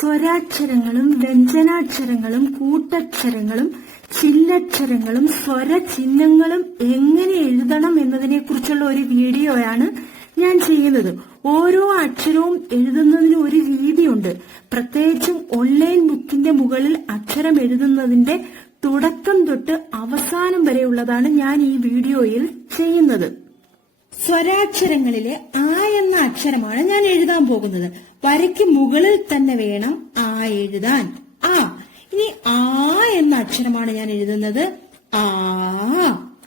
സ്വരാക്ഷരങ്ങളും വ്യഞ്ജനാക്ഷരങ്ങളും കൂട്ടക്ഷരങ്ങളും ചില്ലക്ഷരങ്ങളും സ്വരചിഹ്നങ്ങളും എങ്ങനെ എഴുതണം എന്നതിനെ കുറിച്ചുള്ള ഒരു വീഡിയോയാണ് ഞാൻ ചെയ്യുന്നത്. ഓരോ അക്ഷരവും എഴുതുന്നതിന് ഒരു രീതിയുണ്ട്. പ്രത്യേകിച്ചും ഓൺലൈൻ ബുക്കിന്റെ മുകളിൽ അക്ഷരം എഴുതുന്നതിന്റെ തുടക്കം തൊട്ട് അവസാനം വരെയുള്ളതാണ് ഞാൻ ഈ വീഡിയോയിൽ ചെയ്യുന്നത്. സ്വരാക്ഷരങ്ങളിലെ ആ എന്ന അക്ഷരമാണ് ഞാൻ എഴുതാൻ പോകുന്നത്. വരയ്ക്ക് മുകളിൽ തന്നെ വേണം ആ എഴുതാൻ. ആ. ഇനി ആ എന്ന അക്ഷരമാണ് ഞാൻ എഴുതുന്നത്. ആ.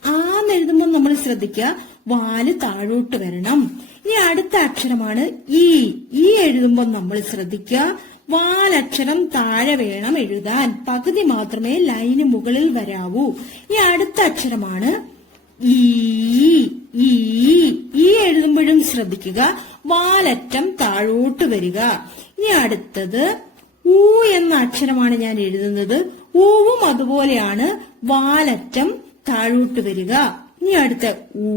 ആന്ന് എഴുതുമ്പോൾ നമ്മൾ ശ്രദ്ധിക്കുക. വാൽ താഴോട്ട് വരണം. ഇനി അടുത്ത അക്ഷരമാണ് ഈ. ഈ എഴുതുമ്പോൾ നമ്മൾ ശ്രദ്ധിക്കുക. വാലക്ഷരം താഴെ വേണം എഴുതാൻ. പകുതി മാത്രമേ ലൈന് മുകളിൽ വരാവൂ. ഇനി അടുത്ത അക്ഷരമാണ് ഈ എഴുതുമ്പോഴും ശ്രദ്ധിക്കുക. വാലറ്റം താഴോട്ട് വരിക. ഇനി അടുത്തത് ഊ എന്ന അക്ഷരമാണ് ഞാൻ എഴുതുന്നത്. ഊവും അതുപോലെയാണ് വാലറ്റം താഴോട്ട് വരിക. ഇനി അടുത്ത ഊ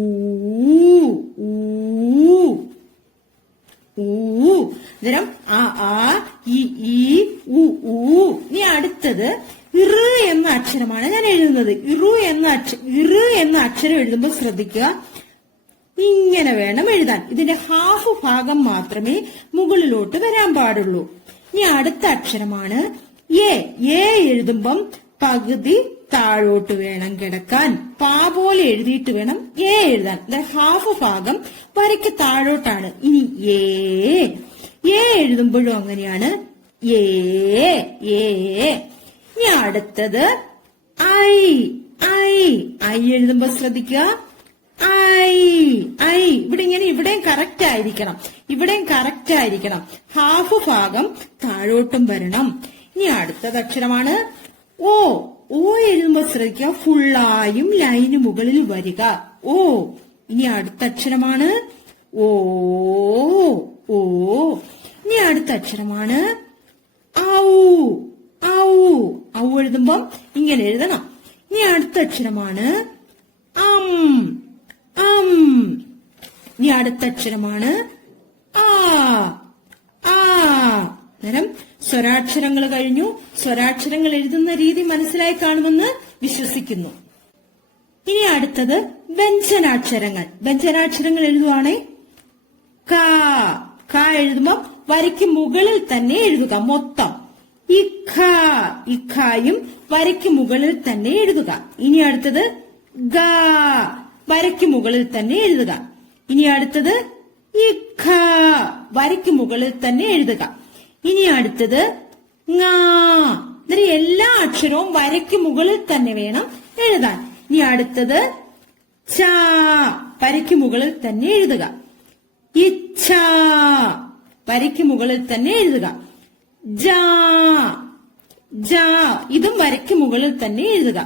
ഊ അന്നേരം ആ ആ ഇ ഈ ഉ ഊ. ഇനി അടുത്തത് അക്ഷരമാണ് ഞാൻ എഴുതുന്നത്. ഇറു എന്ന ഇറു എന്ന അക്ഷരം എഴുതുമ്പോൾ ശ്രദ്ധിക്കുക. ഇങ്ങനെ വേണം എഴുതാൻ. ഇതിന്റെ ഹാഫ് ഭാഗം മാത്രമേ മുകളിലോട്ട് വരാൻ പാടുള്ളൂ. ഇനി അടുത്ത അക്ഷരമാണ് എ. എ എഴുതുമ്പം പകുതി താഴോട്ട് വേണം കിടക്കാൻ. പാ പോലെ എഴുതിയിട്ട് വേണം എ എഴുതാൻ. ഹാഫ് ഭാഗം വരയ്ക്ക് താഴോട്ടാണ്. ഇനി എ. എ എഴുതുമ്പോഴും അങ്ങനെയാണ്. ഏ ഏ ഇനി അടുത്തത് ഐ ഐ ഐ എഴുതുമ്പോ ശ്രദ്ധിക്കുക. ഐ ഐ. ഇവിടെ ഇങ്ങനെ ഇവിടെയും കറക്റ്റ് ആയിരിക്കണം. ഇവിടെയും കറക്റ്റ് ആയിരിക്കണം. ഹാഫ് ഭാഗം താഴോട്ടും വരണം. ഇനി അടുത്തത് അക്ഷരമാണ് ഓ. ഓ എഴുതുമ്പോ ശ്രദ്ധിക്കുക. ഫുള്ളായും ലൈന് മുകളിൽ വരിക. ഓ. ഇനി അടുത്ത അക്ഷരമാണ് ഓ ഓ. ഇനി അടുത്ത അക്ഷരമാണ് ഔ ഔ. ഔ എഴുതുമ്പം ഇങ്ങനെ എഴുതണം. ഇനി അടുത്ത അക്ഷരമാണ് അം. അം. ഇനി അടുത്ത അക്ഷരമാണ് ആ. ആ. സ്വരാക്ഷരങ്ങൾ കഴിഞ്ഞു. സ്വരാക്ഷരങ്ങൾ എഴുതുന്ന രീതി മനസ്സിലായി കാണുമെന്ന് വിശ്വസിക്കുന്നു. ഇനി അടുത്തത് വ്യഞ്ജനാക്ഷരങ്ങൾ. വ്യഞ്ജനാക്ഷരങ്ങൾ എഴുതുവാണേ. കാ. ക എഴുതുമ്പോൾ വരയ്ക്ക് മുകളിൽ തന്നെ എഴുതുക മൊത്തം. ഇഖ ഇഖായും വരയ്ക്ക് മുകളിൽ തന്നെ എഴുതുക. ഇനി അടുത്തത് ഗ വരയ്ക്ക് മുകളിൽ തന്നെ എഴുതുക. ഇനി അടുത്തത് ഇഖ വരയ്ക്ക് മുകളിൽ തന്നെ എഴുതുക. ഇനി അടുത്തത് ങ എല്ലാ അക്ഷരവും വരയ്ക്ക് മുകളിൽ തന്നെ വേണം എഴുതാൻ. ഇനി അടുത്തത് ച വരയ്ക്ക് മുകളിൽ തന്നെ എഴുതുക. ഇച്ഛ വരയ്ക്ക് മുകളിൽ തന്നെ എഴുതുക. ഇതും വരയ്ക്ക് മുകളിൽ തന്നെ എഴുതുക.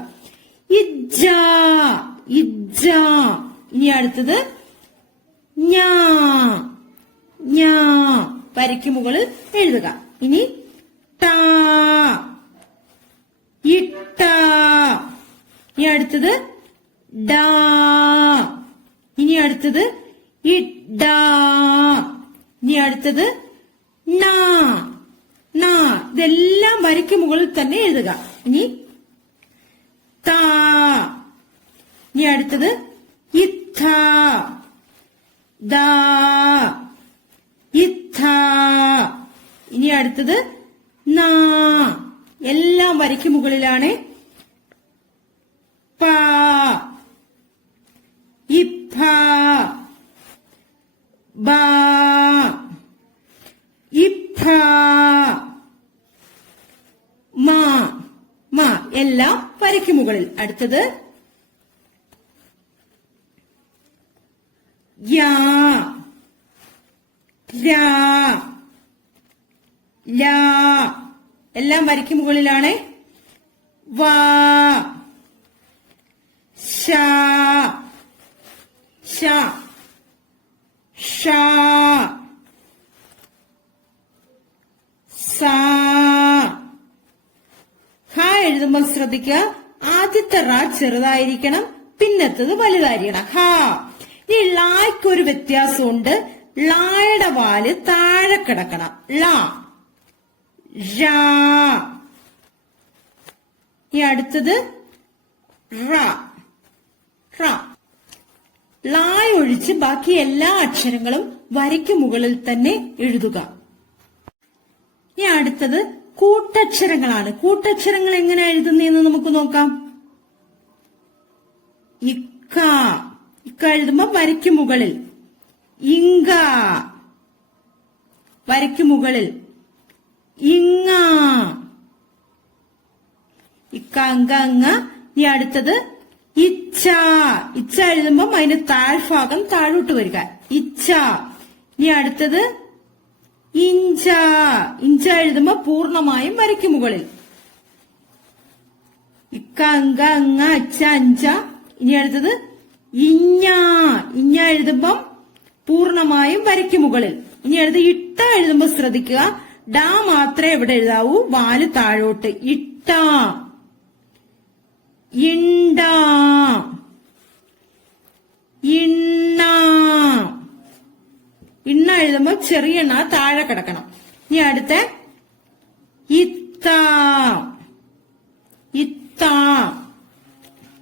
ഇനി അടുത്തത് വരയ്ക്ക് മുകളിൽ എഴുതുക. ഇനി ഇട്ട ഇനി അടുത്തത് ഇനി അടുത്തത് ഇഡ ഇനി അടുത്തത് നാ. നാ ഇതെല്ലാം വരയ്ക്ക് മുകളിൽ തന്നെ എഴുതുക. ഇനി താ. ഇനി അടുത്തത് ഇത്ത ദാ. ഇത്ത ഇനി അടുത്തത് നാ. എല്ലാം വരയ്ക്ക് മുകളിലാണ്. പാ. ഇഫ എല്ലാം വരയ്ക്ക് മുകളിൽ. അടുത്തത്. യാ. എല്ലാം വരയ്ക്ക് മുകളിലാണ്. വാ. ഷാ ഷാ ഷാ. സ. എഴുതുമ്പോൾ ശ്രദ്ധിക്കുക. ആദ്യത്തെ റ ചെറുതായിരിക്കണം പിന്നത്തത് വലുതായിരിക്കണം. ഹാ. ഇനി ലായ്ക്ക് ഒരു വ്യത്യാസമുണ്ട്. ലായുടെ വാൽ താഴെ കിടക്കണം. ലാ. ഈ അടുത്തത് റ. റ. ഒഴിച്ച് ബാക്കി എല്ലാ അക്ഷരങ്ങളും വരയ്ക്ക് മുകളിൽ തന്നെ എഴുതുക. ഇനി അടുത്തത് കൂട്ടക്ഷരങ്ങളാണ്. കൂട്ടക്ഷരങ്ങൾ എങ്ങനെ എഴുതുന്നതെന്ന് നമുക്ക് നോക്കാം. ഇക്ക. ഇക്ക എഴുതുമ്പോ വരയ്ക്ക് മുകളിൽ. ഇങ്ക. വരയ്ക്ക് മുകളിൽ. ഇങ്ങ. ഇക്ക അങ്ക അങ്ങ. ഇനി അടുത്തത് ഇച്ച ഇച്ച എഴുതുമ്പം അതിന്റെ താഴ്ഭാഗം താഴോട്ട് വരിക. ഇച്ച ഇനി അടുത്തത് ഇഞ്ച ഇഞ്ച എഴുതുമ്പോ പൂർണമായും വരയ്ക്ക് മുകളിൽ. ഇക്ക അങ്ക അങ്ങ അച്ച അഞ്ച. ഇനി അടുത്തത് ഇഞ്ഞ. ഇഞ്ഞ എഴുതുമ്പം പൂർണമായും വരയ്ക്ക് മുകളിൽ. ഇനി എഴുതി ഇട്ട എഴുതുമ്പോ ശ്രദ്ധിക്കുക. ഡാ മാത്രമേ എവിടെ എഴുതാവൂ. വാൽ താഴോട്ട്. ഇട്ട. ഇണ്ട. ഇണ്ണ ഇണ്ണ എഴുതുമ്പോൾ ചെറിയ എണ്ണ താഴെ കിടക്കണം. ഇനി അടുത്ത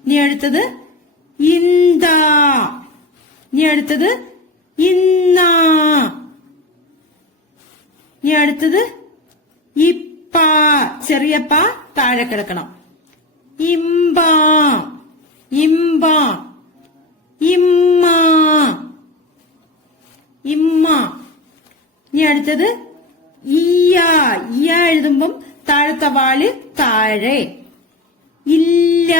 ഇനി അടുത്തത് ഇന്ത. ഇനി അടുത്തത് ഇന്ന. ഇനി അടുത്തത് ഇപ്പ. ചെറിയ പ താഴെ കിടക്കണം. ഇമ്പ. ഇമ്പ. ഇമ്മ. അടുത്തത് ഇയാ ഇയ എഴുതുമ്പം താഴത്തെ വാൾ താഴെ. ഇല്ല.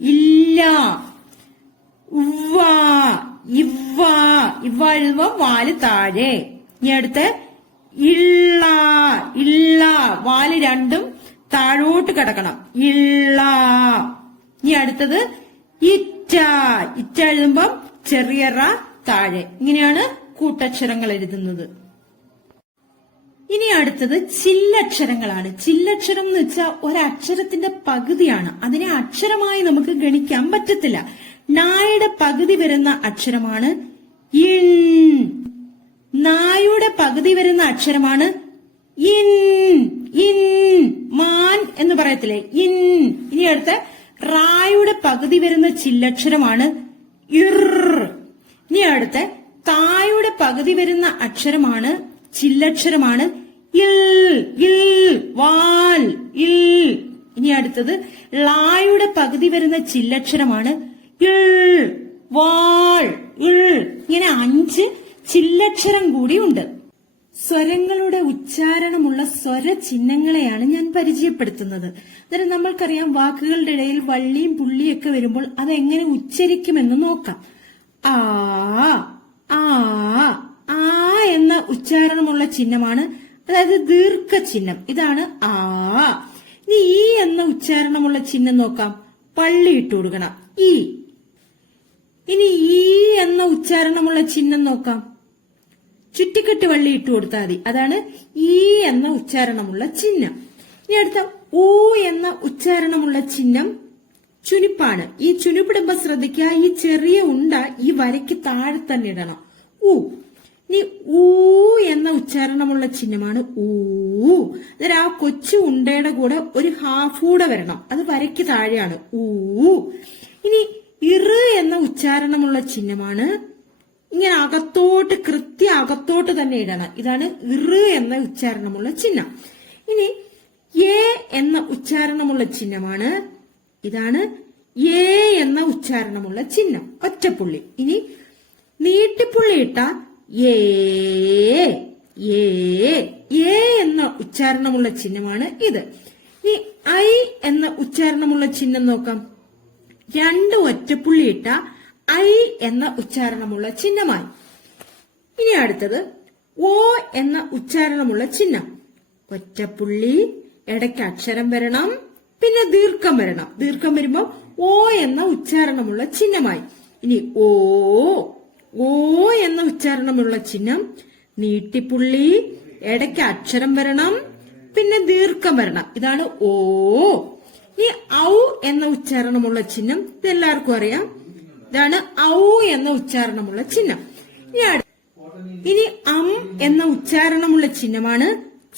ഇല്ല. ഉവ്വാ. ഇവ്വാ. ഇവ്വ എഴുതുമ്പോ വാൽ താഴെ. ഇനി അടുത്ത് ഇള്ള. ഇള്ള. വാൽ രണ്ടും താഴോട്ട് കിടക്കണം. ഇള്ള. ഇനി അടുത്തത് ഇറ്റ. ഇറ്റ എഴുതുമ്പം ചെറിയ റ താഴെ. ഇങ്ങനെയാണ് കൂട്ടക്ഷരങ്ങൾ എഴുതുന്നത്. ഇനി അടുത്തത് ചില്ലക്ഷരങ്ങളാണ്. ചില്ലക്ഷരം എന്ന് വെച്ചാൽ ഒരക്ഷരത്തിന്റെ പകുതിയാണ്. അതിനെ അക്ഷരമായി നമുക്ക് ഗണിക്കാൻ പറ്റത്തില്ല. നായുടെ പകുതി വരുന്ന അക്ഷരമാണ് ഇൻ. നായുടെ പകുതി വരുന്ന അക്ഷരമാണ് ഇൻ. ഇൻ. മാൻ എന്ന് പറയത്തില്ലേ? ഇൻ. ഇനി അടുത്ത റായുടെ പകുതി വരുന്ന ചില്ലക്ഷരമാണ് ഇർ. ഇനി അടുത്ത തായുടെ പകുതി വരുന്ന അക്ഷരമാണ് ചില്ലക്ഷരമാണ് ഇൽ ഇൽ വാൽ ഇൽ. ഇനി അടുത്തത് ലായുടെ പകുതി വരുന്ന ചില്ലക്ഷരമാണ് ഇൾ വാൾ ഇൾ ഇങ്ങനെ അഞ്ച് ചില്ലക്ഷരം കൂടിയുണ്ട് സ്വരങ്ങളുടെ ഉച്ചാരണമുള്ള സ്വര ചിഹ്നങ്ങളെയാണ് ഞാൻ പരിചയപ്പെടുത്തുന്നത്. അന്നേരം നമ്മൾക്കറിയാം വാക്കുകളുടെ ഇടയിൽ വള്ളിയും പുള്ളിയൊക്കെ വരുമ്പോൾ അതെങ്ങനെ ഉച്ചരിക്കുമെന്ന് നോക്കാം. ആ ആ ആ എന്ന ഉച്ചാരണമുള്ള ചിഹ്നമാണ് അതായത് ദീർഘ ചിഹ്നം ഇതാണ് ആ. ഇനി ഈ എന്ന ഉച്ചാരണമുള്ള ചിഹ്നം നോക്കാം. പള്ളി ഇട്ട് കൊടുക്കണം. ഈ. ഇനി ഈ എന്ന ഉച്ചാരണമുള്ള ചിഹ്നം നോക്കാം. ചുറ്റിക്കെട്ട് വള്ളി ഇട്ട് കൊടുത്താൽ മതി. അതാണ് ഈ എന്ന ഉച്ചാരണമുള്ള ചിഹ്നം. ഇനി അടുത്ത ഊ എന്ന ഉച്ചാരണമുള്ള ചിഹ്നം ചുനിപ്പാണ്. ഈ ചുനിപ്പിടുമ്പോ ശ്രദ്ധിക്കുക ഈ ചെറിയ ഉണ്ട ഈ വരയ്ക്ക് താഴെ തന്നെ ഇടണം. ഊ. ഇനി ഊ എന്ന ഉച്ചാരണമുള്ള ചിഹ്നമാണ് ഊ. അതായത് ആ കൊച്ചു ഉണ്ടയുടെ കൂടെ ഒരു ഹാഫ് കൂടെ വരണം. അത് വരയ്ക്ക് താഴെയാണ്. ഊ. ഇനി ഇറ് എന്ന ഉച്ചാരണമുള്ള ചിഹ്നമാണ് ഇങ്ങനെ അകത്തോട്ട് കൃത്യ അകത്തോട്ട് തന്നെ ഇടണം. ഇതാണ് ഇറ് എന്ന ഉച്ചാരണമുള്ള ചിഹ്നം. ഇനി എ എന്ന ഉച്ചാരണമുള്ള ചിഹ്നമാണ് ഇതാണ് എ എന്ന ഉച്ചാരണമുള്ള ചിഹ്നം. ഒറ്റപ്പുള്ളി. ഇനി നീട്ടിപ്പുള്ളി ഇട്ട ഏ ഏ എന്ന ഉച്ചാരണമുള്ള ചിഹ്നമാണ് ഇത്. ഇനി ഐ എന്ന ഉച്ചാരണമുള്ള ചിഹ്നം നോക്കാം. രണ്ട് ഒറ്റപ്പുള്ളി ഇട്ട ഐ എന്ന ഉച്ചാരണമുള്ള ചിഹ്നമായി. ഇനി അടുത്തത് ഓ എന്ന ഉച്ചാരണമുള്ള ചിഹ്നം. ഒറ്റപ്പുള്ളി ഇടയ്ക്ക് അക്ഷരം വരണം. പിന്നെ ദീർഘം വരണം ദീർഘം വരുമ്പോൾ ഓ എന്ന ഉച്ചാരണമുള്ള ചിഹ്നമായി. ഇനി ഓ ഓ എന്ന ഉച്ചാരണമുള്ള ചിഹ്നം നീട്ടിപ്പുള്ളി ഇടയ്ക്ക് അക്ഷരം വരണം പിന്നെ ദീർഘം വരണം. ഇതാണ് ഓ. ഈ ഔ എന്ന ഉച്ചാരണമുള്ള ചിഹ്നം ഇത് എല്ലാവർക്കും അറിയാം. ഇതാണ് ഔ എന്ന ഉച്ചാരണമുള്ള ചിഹ്നം. ഇനി അം എന്ന ഉച്ചാരണമുള്ള ചിഹ്നമാണ്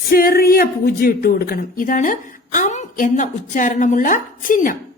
ചെറിയ പൂജ്യം ഇട്ട് കൊടുക്കണം. ഇതാണ് അം എന്ന ഉച്ചാരണമുള്ള ചിഹ്നം.